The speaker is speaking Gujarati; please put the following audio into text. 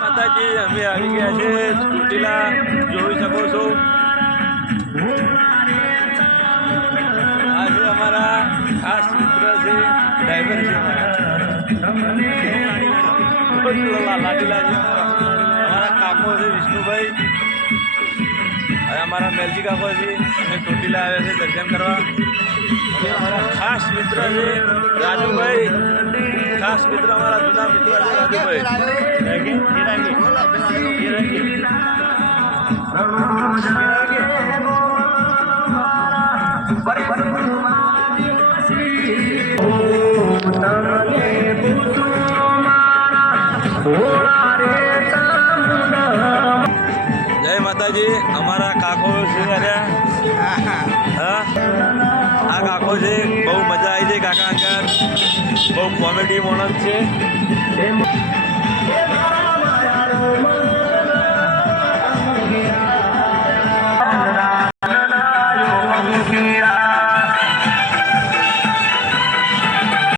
માતાજી અમે આવી ગયા છે ચોટીલા, જોઈ શકો છો. આજે અમારા ખાસ મિત્ર છે, ડ્રાઈવર છે લાડીલા છે, અમારા કાકો છે વિષ્ણુભાઈ અને અમારા મેલજી કાકો છે. અમે ચોટીલા આવ્યા છે દર્શન કરવા. અને અમારા ખાસ મિત્ર છે રાજુભાઈ, ખાસ મિત્ર અમારા જૂના મિત્ર છે રાજુભાઈ. જય માતાજી. અમારા કાકો છે, હા આ કાકો છે, બહુ મજા આવી છે કાકા આગળ, બહુ કોમેડી માણસ છે.